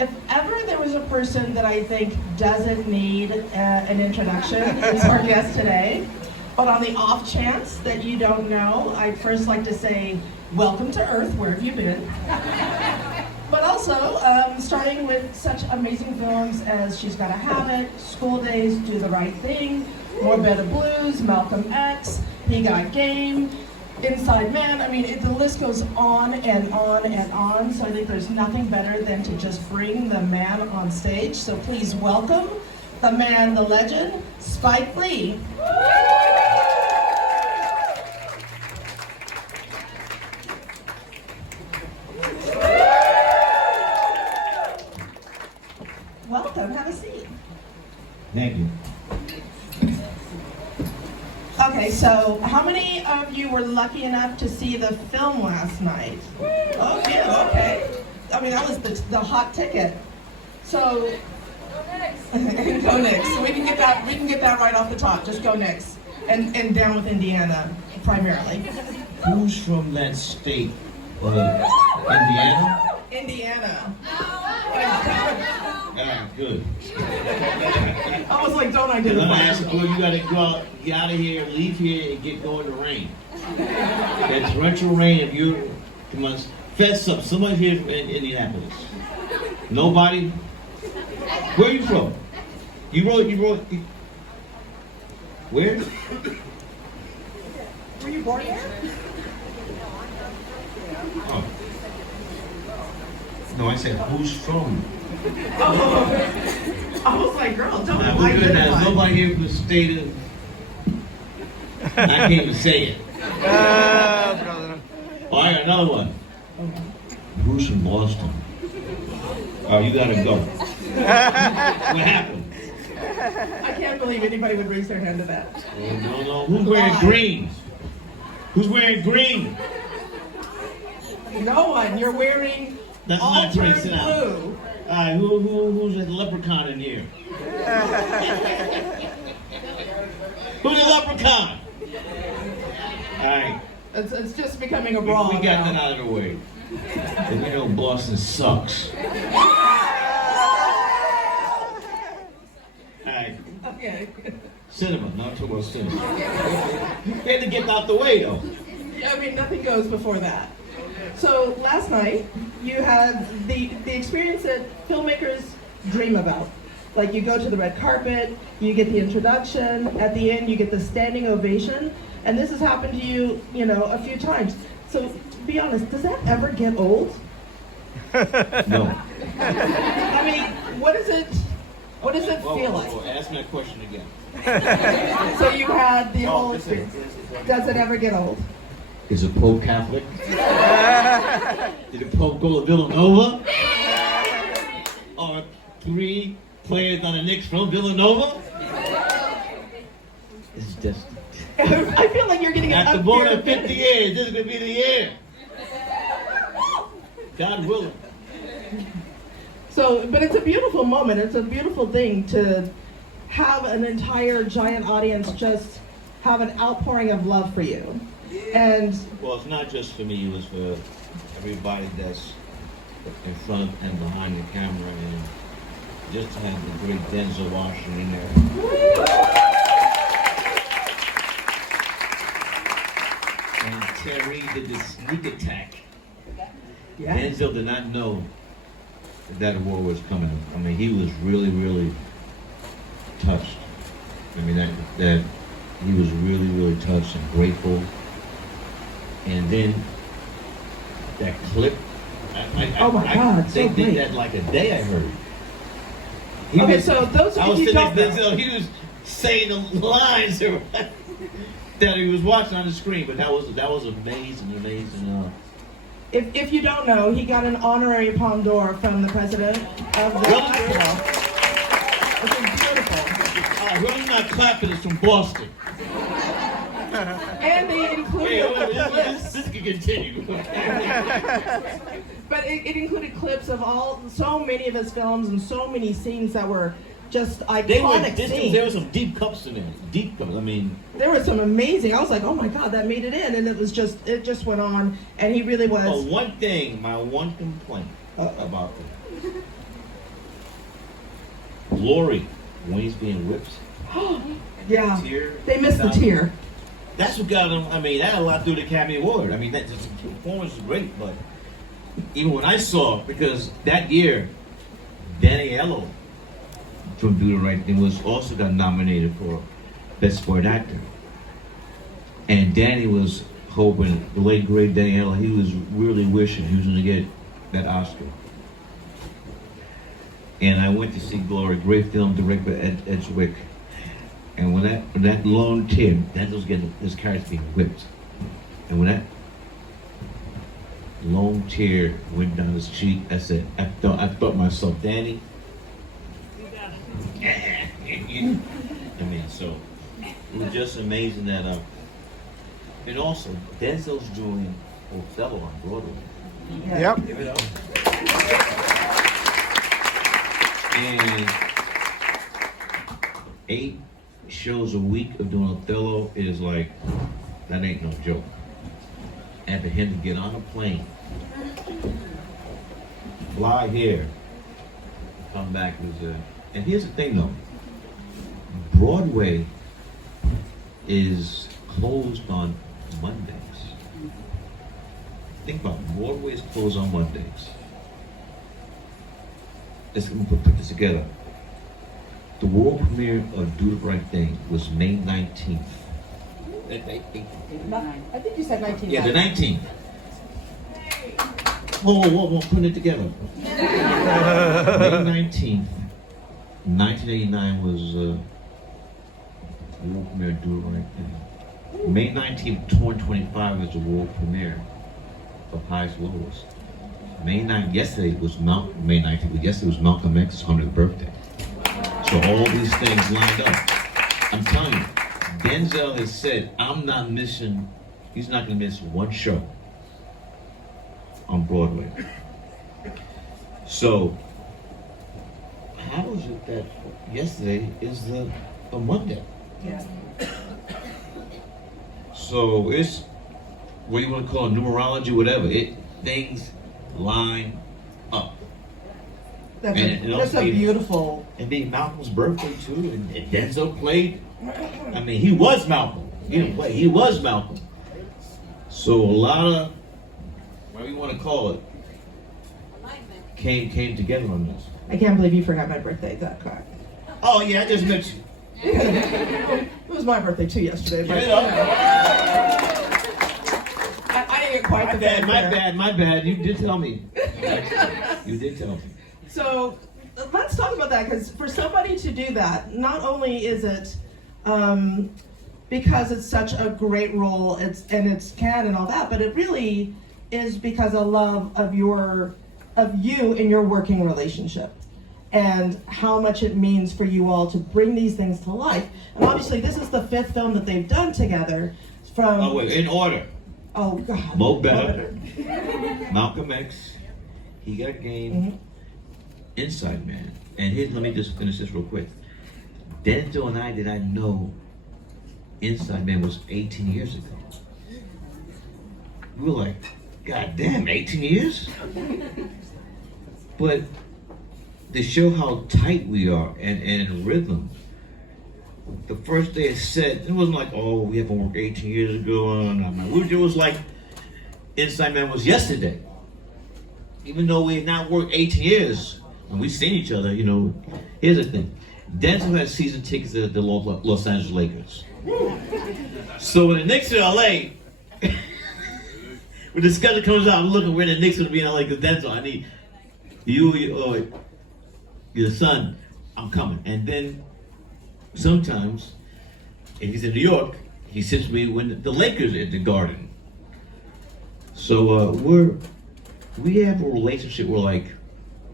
If ever there was a person that I think doesn't need an introduction, it's our guest today. But on the off chance that you don't know, I'd first like to say, welcome to Earth, where have you been? But also, starting with such amazing films as She's Gotta Have It, School Days, Do the Right Thing, More Bed of Blues, Malcolm X, He Got Game, Inside Man. I mean, the list goes on and on and on, so I think there's nothing better than to just bring the man on stage. So please welcome the man, the legend, SpikeLee. Welcome, have a seat. Thank you. Okay, so how many of you were lucky enough to see the film last night? Oh, yeah, okay. I mean, that was the hot ticket. So, go Knicks. So we can get that right off the top. Just go Knicks. And down with Indiana, primarily. Who's from that state? Indiana? Indiana. Ah, good. I was like, don't I'm identify. gonna ask you, you gotta go out, get out of here, leave here, and get going to rain. That's retro rain. If you must fess up. Somebody here in Indianapolis. Nobody? Where are you from? You wrote. Where? Were you born here? Oh. No, I said, who's from? Oh, I was like, girl, don't Now, we're good now. identify. Nobody here from the state of... I can't even say it. Brother. Oh, I got another one. Who's from Boston? Oh, you gotta go. What happened? I can't believe anybody would raise their hand to that. Oh, no. Who's wearing green? Who's wearing green? No one. You're wearing That's all not great. turned Sit down. blue. All right, who's a leprechaun in here? Who's a leprechaun? All right. It's just becoming a We brawl got that now. out of the way. And you know Boston sucks. Alright, Okay. cinema, not too much cinema. We had to get out the way though. I mean, nothing goes before that. So last night, you had the experience that filmmakers dream about. Like, you go to the red carpet, you get the introduction, at the end you get the standing ovation, and this has happened to you, a few times. So be honest, does that ever get old? No. I mean, what does it feel like? Whoa, ask me that question again. So you had the whole this is- experience. Does it ever get old? Is the Pope Catholic? Did the Pope go to Villanova? Are 3 players on the Knicks from Villanova? It's just... I feel like you're getting an After more than unfair 50 advantage. years, this is going to be the year. God willing. So, but it's a beautiful moment. It's a beautiful thing to have an entire giant audience just have an outpouring of love for you. And Well, it's not just for me, it was for everybody that's in front and behind the camera, and just to have the great Denzel Washington in there. And Terry did the sneak attack. yeah, Denzel did not know that award was coming. I mean, he was really, really touched. I mean, that he was really, really touched and grateful. And then that clip, Oh my God, they so did great. that like a day, I heard. Okay, so those I of was you who sitting don't next to know, Denzel, he was saying the lines that he was watching on the screen, but that was amazing. if you don't know, he got an honorary Palme d'Or from the president of the Really? festival, which is beautiful. Really not clapping, it's from Boston. And they included This can continue. But it included clips of so many of his films and so many scenes that were just iconic scenes. There were some deep cups in there. Deep cups. I mean, There was some amazing. I was like, oh my God, that made it in, and it just went on, and he really was. my one complaint about that. Glory, when he's being whipped. Yeah, Tear. they missed the tear. That's what got him. I mean, that had a lot to do with the Academy Award. I mean, the performance is great, but even when I saw it, because that year, Daniello from Do the Right Thing was also got nominated for Best Supporting Actor. And Danny was hoping, the late great Daniello, he was really wishing he was going to get that Oscar. And I went to see Glory, great film directed by Ed Edgewick. And when that lone tear, Denzel's getting his character being whipped. And when that lone tear went down his cheek, I said, I thought myself, Danny. I mean, so it was just amazing that and also Denzel's doing Othello on Broadway. Yeah. Yep. Give it up. And 8 shows a week of doing Othello is like, that ain't no joke. And for him to get on a plane, fly here, come back is and here's the thing though, Broadway is closed on Mondays. Think about it, Broadway is closed on Mondays. Let's put this together. The world premiere of Do the Right Thing was May 19th. I think you said 19. Yeah, the 19th. Whoa, putting it together. May 19th, 1989 was the world premiere of Do the Right Thing. May 19th, 2025 is the world premiere of Highest Lowest. May 9th, yesterday was May 19th, but yesterday was Malcolm X's 100th birthday. So all these things lined up. I'm telling you, Denzel has said, he's not gonna miss one show on Broadway. So, how is it that yesterday is the Monday? Yeah. So it's, what do you want to call it, numerology, whatever. Things line up. That's And a beautiful. And being Malcolm's birthday too, and Denzel played. I mean, he was Malcolm. He didn't play, he was Malcolm. So a lot of, whatever you want to call it, came together on this. I can't believe you forgot my birthday. That correct? Oh yeah, I just met you. It was my birthday too yesterday. But, You know? I didn't get quite the My bad. You did tell me. You did tell me. So let's talk about that, because for somebody to do that, not only is it because it's such a great role, it's can and all that, but it really is because of love of you in your working relationship, and how much it means for you all to bring these things to life. And obviously, this is the 5th film that they've done together. Oh wait, in order. Oh God. Mo Better, Malcolm X, He Got Game, Inside Man. And here, let me just finish this real quick. Denzel and I did not know Inside Man was 18 years ago. We were like, God damn, 18 years? But to show how tight we are and rhythm, the first day it set, it wasn't like, oh, we haven't worked 18 years ago. It was like Inside Man was yesterday. Even though we had not worked 18 years, and we've seen each other, you know. Here's the thing. Denzel has season tickets to the Los Angeles Lakers. So when the Knicks are in LA, when the schedule comes out, I'm looking where the Knicks are going to be in LA, because Denzel, I need your son, I'm coming. And then sometimes, if he's in New York, he sits me when the Lakers are at the Garden. So we have a relationship where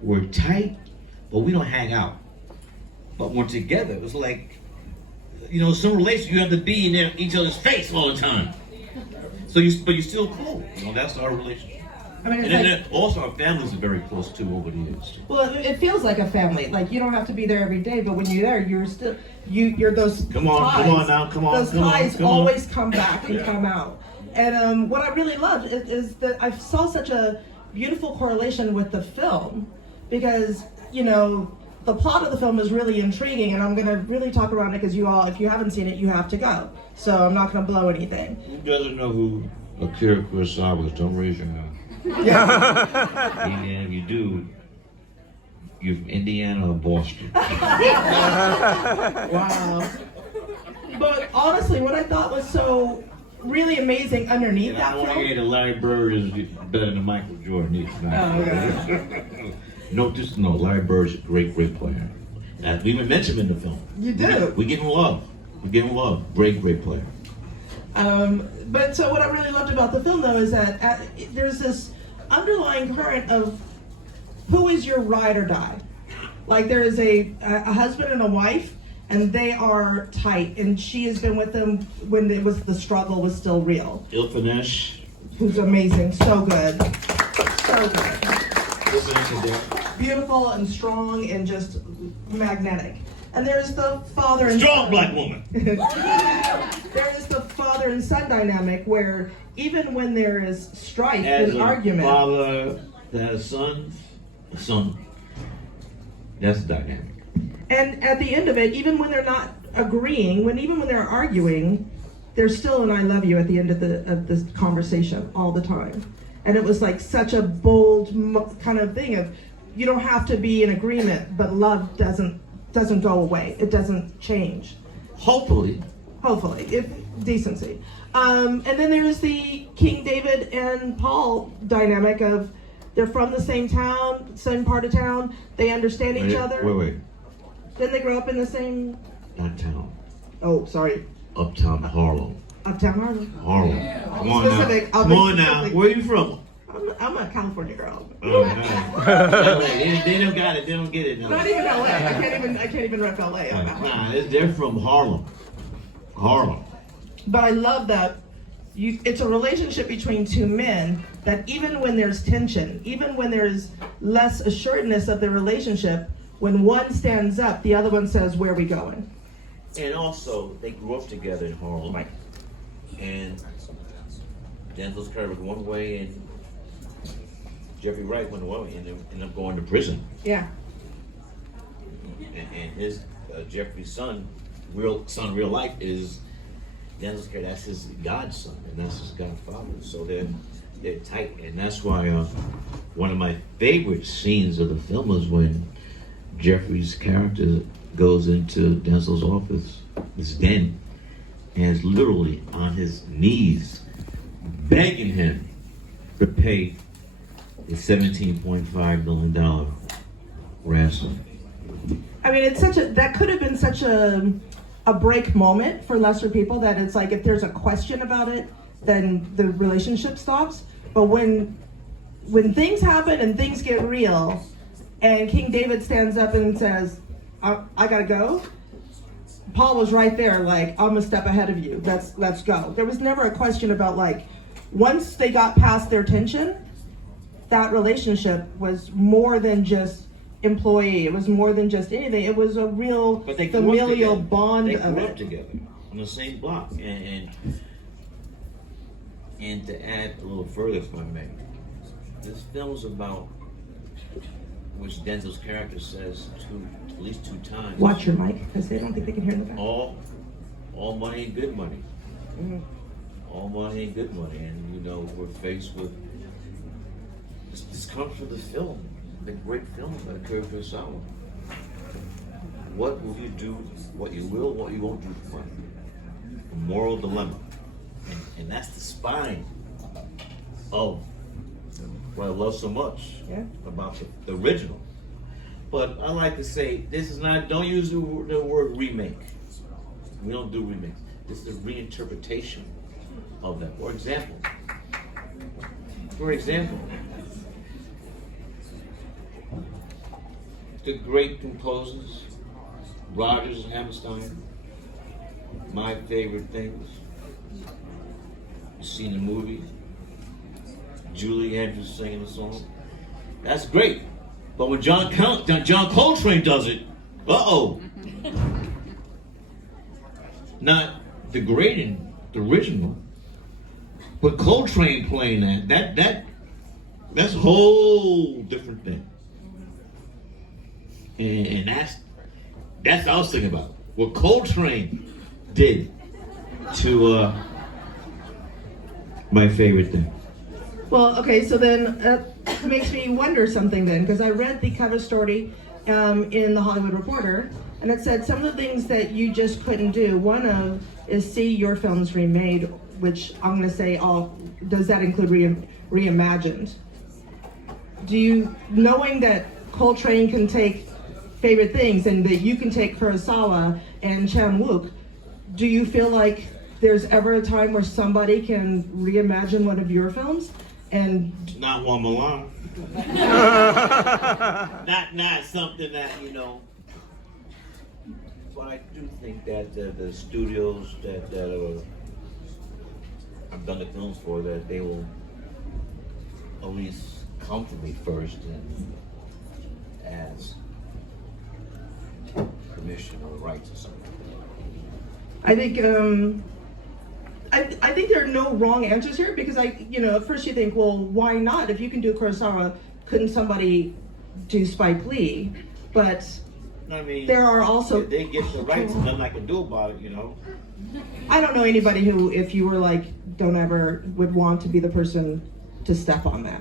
we're tight, but we don't hang out. But when together, it's like, you know, some relationship you have to be in each other's face all the time. So but you're still cool. You know, that's our relationship. I mean, And then also our families are very close too over the years. well, it feels like a family. Like, you don't have to be there every day, but when you're there, you're still you're those Come on now, come on. Those ties always come back and come out. And what I really loved is that I saw such a beautiful correlation with the film, because, you know, the plot of the film is really intriguing, and I'm going to really talk around it because you all, if you haven't seen it, you have to go. So I'm not going to blow anything. Who doesn't know who Akira Kurosawa is? Don't raise your hand. And if you do, you're from Indiana or Boston. Wow. But honestly, what I thought was so really amazing underneath And that I want to film. hear that Larry Bird is better than Michael Jordan. Oh, okay. No, Larry Bird's a great player. And we even mentioned him in the film. You do. We give him love. Great player. But so what I really loved about the film, though, is that there's this underlying current of who is your ride or die. Like, there is a husband and a wife, and they are tight, and she has been with them when the struggle was still real. Ilfanesh. Who's amazing, so good. So good. Beautiful and strong and just magnetic. And there's the father and Strong black woman. There is the father and son dynamic where even when there is strife As and a argument, father that has son, that's the dynamic. and at the end of it, even when they're not agreeing, even when they're arguing, there's still an "I love you" at the end of this conversation all the time. And it was like such a bold kind of thing of, you don't have to be in agreement, but love doesn't go away. It doesn't change. Hopefully, if decency. And then there's the King David and Paul dynamic of, they're from the same town, same part of town. They understand each other. Wait. Then they grow up in the same. Not town. Oh, sorry. Uptown Harlem. Uptown Harlem. Harlem. Come on Specific. now. Come on now. Where are you from? I'm a California girl. Oh, man. They don't got it. They don't get it. No. Not even LA. I can't even rep LA. Nah, they're from Harlem. But I love that it's a relationship between two men that even when there's tension, even when there's less assuredness of the relationship, when one stands up, the other one says, "Where are we going?" And also, they grew up together in Harlem. Right. And Denzel's character was one way, and Jeffrey Wright went one way, and ended up going to prison. Yeah. And his Jeffrey's son, real life, is Denzel's character. That's his godson, and that's his godfather. So they're tight, and that's why one of my favorite scenes of the film is when Jeffrey's character goes into Denzel's office, his den, and is literally on his knees begging him to pay the $17.5 million ransom. I mean, that could have been such a break moment for lesser people, that it's like, if there's a question about it, then the relationship stops. But when things happen and things get real, and King David stands up and says, I gotta go, Paul was right there, like, I'm a step ahead of you, let's go. There was never a question about, like, once they got past their tension, that relationship was more than just employee. It was more than just anything. It was a real But they grew up familial together. bond They of grew up it. together on the same block. And to add a little further, if I may, this film's about, which Denzel's character says at least two times. Watch your mic, because they don't think they can hear in the back. All money ain't good money. Mhm. All money ain't good money, and you know we're faced with this comes from the film, the great film by Kurt Kurosawa. What will you do? What you will, what you won't do for money. A moral dilemma, and that's the spine of what I love so much about the original. But I like to say this is not. Don't use the word remake. We don't do remakes. This is a reinterpretation of that. For example, the great composers, Rodgers and Hammerstein, my favorite things. You seen the movie, Julie Andrews singing the song. That's great. But when John Coltrane does it, uh-oh. Not degrading the original, but Coltrane playing that's a whole different thing. And that's what I was thinking about. What Coltrane did to my favorite thing. Well, okay, so then that makes me wonder something then, because I read the cover story in the Hollywood Reporter, and it said some of the things that you just couldn't do. One of is see your films remade, which I'm going to say, does that include reimagined? Do you, knowing that Coltrane can take favorite things and that you can take Kurosawa and Chan-wook, do you feel like there's ever a time where somebody can reimagine one of your films? And not one Milan. not something that, you know. But I do think that the studios that I've done the films for, that they will at least come to me first and ask permission or rights or something. I think I think there are no wrong answers here, because at first you think, well, why not? If you can do Kurosawa, couldn't somebody do Spike Lee? But I mean, there are also they get the rights and nothing I can do about it, you know. I don't know anybody who, if you were like, don't ever, would want to be the person to step on that.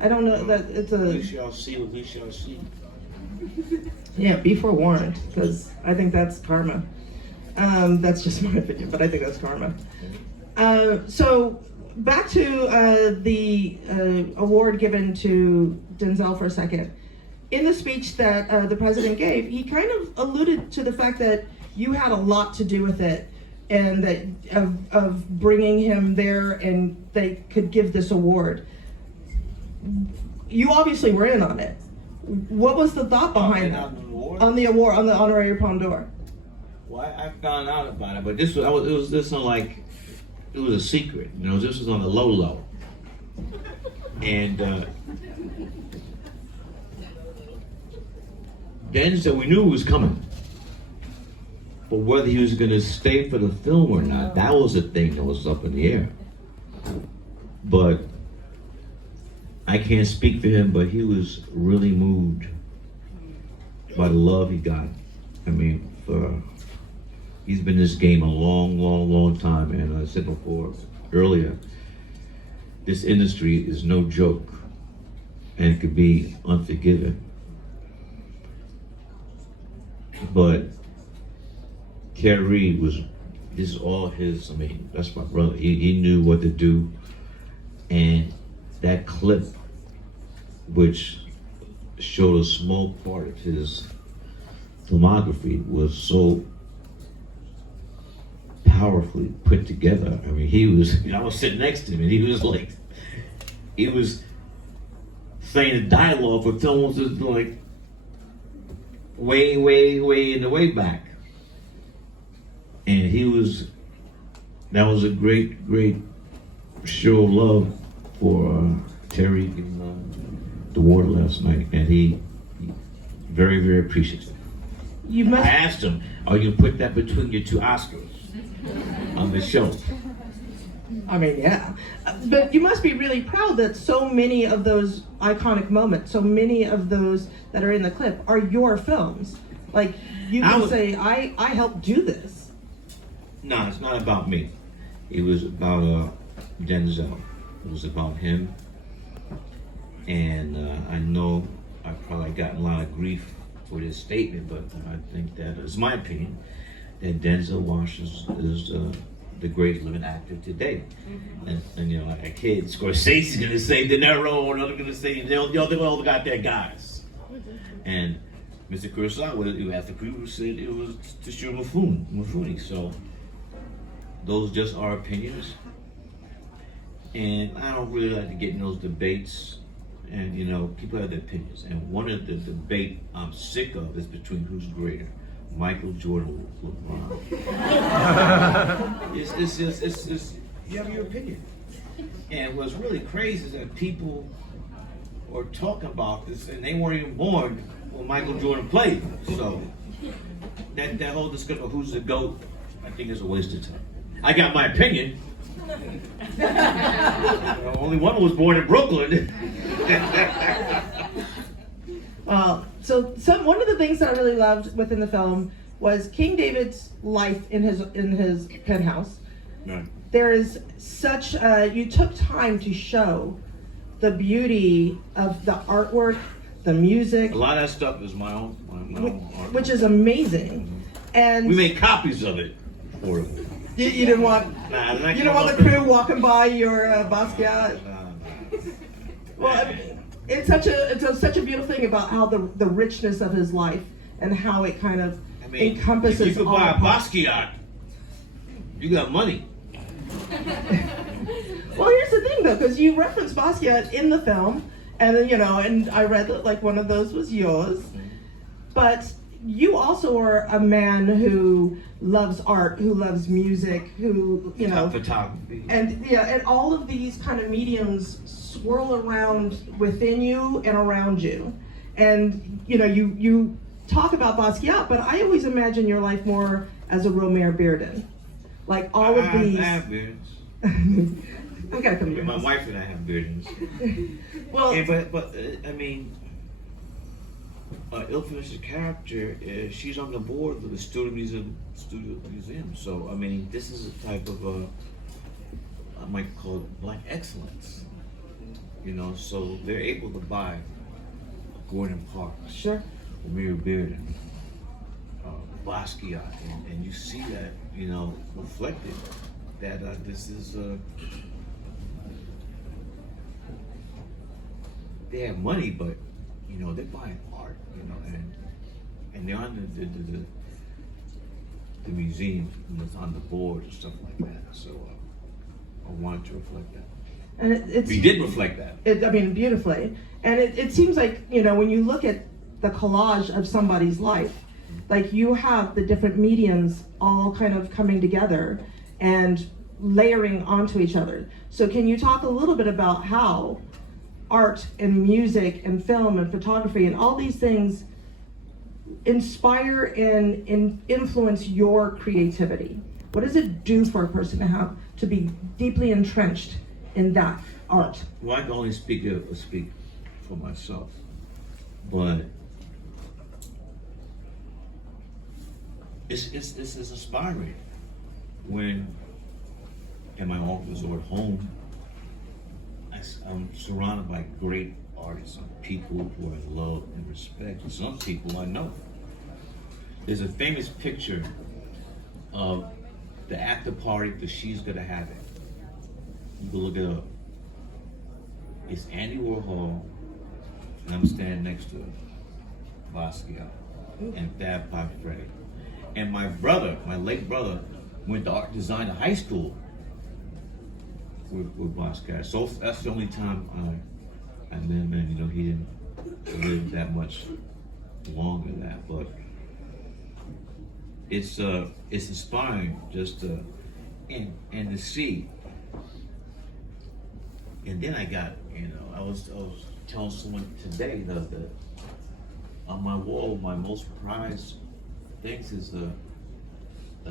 I don't know that it's We shall see what we shall see. Yeah, be forewarned, because I think that's karma. That's just my opinion, but I think that's karma. So back to the award given to Denzel for a second. In the speech that the president gave, he kind of alluded to the fact that you had a lot to do with it, and that of bringing him there, and they could give this award. You obviously were in on it. What was the thought behind that? On the award, on the honorary Palme d'Or. Well, I found out about it, but this was it was a secret. You know, this was on the low, and Denzel, we knew it was coming, but whether he was going to stay for the film or not, that was the thing that was up in the air. But I can't speak for him, but he was really moved by the love he got. I mean, he's been in this game a long time, and I said before, earlier, this industry is no joke, and it could be unforgiving. But Kerry this is all his. I mean, that's my brother. He knew what to do, and that clip, which showed a small part of his filmography, was so powerfully put together. I mean, he was, I was sitting next to him, and he was saying the dialogue for films was like way in the way back. And that was a great show of love for Terry giving the award last night. And very, very appreciative. You I must. asked him, "Are you gonna put that between your two Oscars on the show?" I mean, yeah. But you must be really proud that so many of those iconic moments, so many of those that are in the clip are your films. Like, you can say, I helped do this. No, it's not about me. It was about Denzel. It was about him. And I know I've probably gotten a lot of grief for this statement, but I think that it's my opinion that Denzel Washington is the greatest living actor today. And you know, like a kid, Scorsese's gonna say De Niro, and others gonna say they all got their guys. And Mr. Kurosawa, after people said it was Toshiro Mifune. So those just are opinions, and I don't really like to get in those debates. And you know, people have their opinions. And one of the debate I'm sick of is between who's greater, Michael Jordan or LeBron. It's just you have your opinion. And what's really crazy is that people are talking about this, and they weren't even born when Michael Jordan played. So that whole discussion of who's the GOAT, I think is a waste of time. I got my opinion. Only one was born in Brooklyn. So one of the things that I really loved within the film was King David's life in his penthouse. Right. There is such you took time to show the beauty of the artwork, the music. A lot of that stuff is my own art. Which is amazing. And we made copies of it for them. You didn't want you didn't want the crew walking by your Basquiat. Well, I mean, it's such a beautiful thing about how the richness of his life and how it kind of encompasses. If you could buy a Basquiat, you got money. Well, here's the thing though, because you reference Basquiat in the film, and then and I read that like one of those was yours, but you also are a man who loves art, who loves music, who photography, and all of these kind of mediums swirl around within you and around you, and you talk about Basquiat, but I always imagine your life more as a Romare Bearden, like all of these. I have beards. I gotta come to your My house. wife and I have beards. Well, but I mean. Ilfinish's character, she's on the board of the Studio Museum. So I mean, this is a type of I might call it black excellence. So they're able to buy Gordon Parks, sure, Romare Bearden, Basquiat, and you see that reflected that this is they have money, but they're buying art, and they're on the museum, and it's on the board and stuff like that. So I wanted to reflect that. and We did reflect that. I mean, beautifully. And it seems like, when you look at the collage of somebody's life, like you have the different mediums all kind of coming together and layering onto each other. So can you talk a little bit about how art and music and film and photography and all these things inspire and influence your creativity? What does it do for a person to be deeply entrenched in that art? Well, I can only speak for myself, but it's inspiring when in my office or at home I'm surrounded by great artists and people who I love and respect, and some people I know. There's a famous picture of the after party that She's Gonna Have It. You can look it up. It's Andy Warhol, and I'm standing next to Basquiat and Fab Five Freddy. And my late brother, went to art design at high school with Basquiat. So that's the only time I met him, and he didn't live that much longer than that. But it's inspiring just to and to see. And then I got I was telling someone today on my wall, my most prized things is a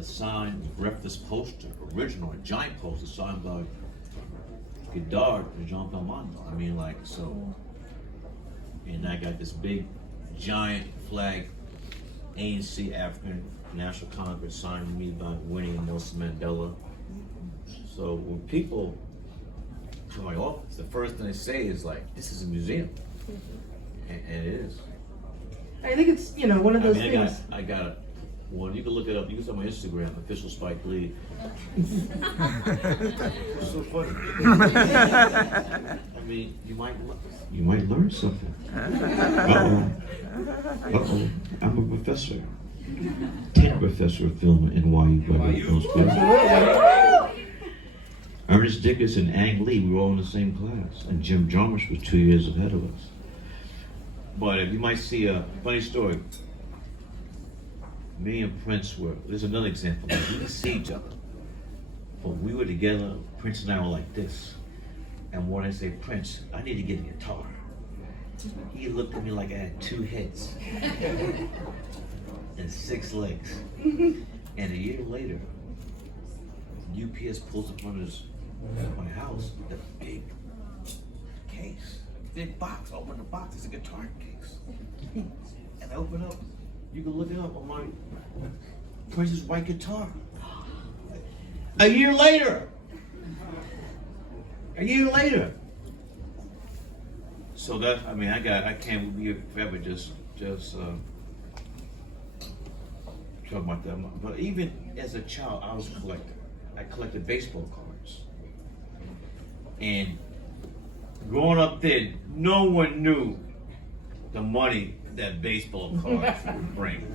signed breakfast poster, original, a giant poster signed by Godard and Jean Belmondo. I mean, like, so, and I got this big, giant flag, ANC, African National Congress, signed to me by Winnie and Nelson Mandela. So when people come to my office, the first thing they say is like, this is a museum. And it is. I think it's, you know, one of those things. I got it. Well, you can look it up. You can see on my Instagram, official SpikeLee. It's so funny. I mean, you might learn something. I'm a professor. 10th professor of film at NYU by Film School. Ernest Dickerson and Ang Lee, we were all in the same class, and Jim Jarmusch was 2 years ahead of us. But if you might see a funny story, me and Prince there's another example, we didn't see each other, but we were together, Prince and I were like this, and when I say, Prince, I need to get a guitar, he looked at me like I had 2 heads and 6 legs, and a year later, UPS pulls up on my house with a big case, big box. I open the box, it's a guitar case. And I open up, you can look it up on my Prince's white guitar. A year later. So that, I mean, I can't be forever just talk about that. But even as a child, I was a collector. I collected baseball cards. And growing up then, no one knew the money that baseball cards would bring.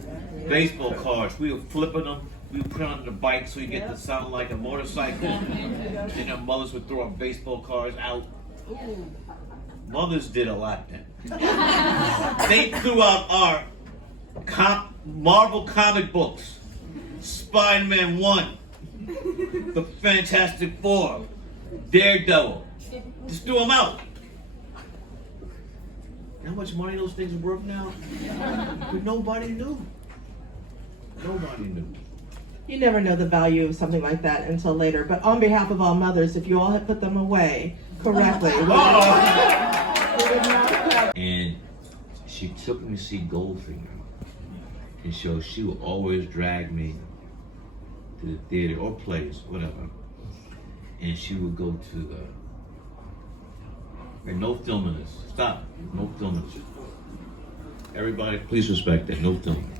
Baseball cards, we were flipping them, we would put on the bike so you get to sound like a motorcycle. Then our mothers would throw our baseball cards out. Mothers did a lot then. They threw out our Marvel comic books. Spider-Man 1. The Fantastic Four, Daredevil, just threw them out. How much money those things are worth now? But nobody knew. Nobody knew. You never know the value of something like that until later. But on behalf of all mothers, if you all had put them away correctly. And she took me to see Goldfinger. And so she would always drag me to the theater or plays, whatever. And she would go to and no filming this. Stop. No filming this. Everybody, please respect that. No filming.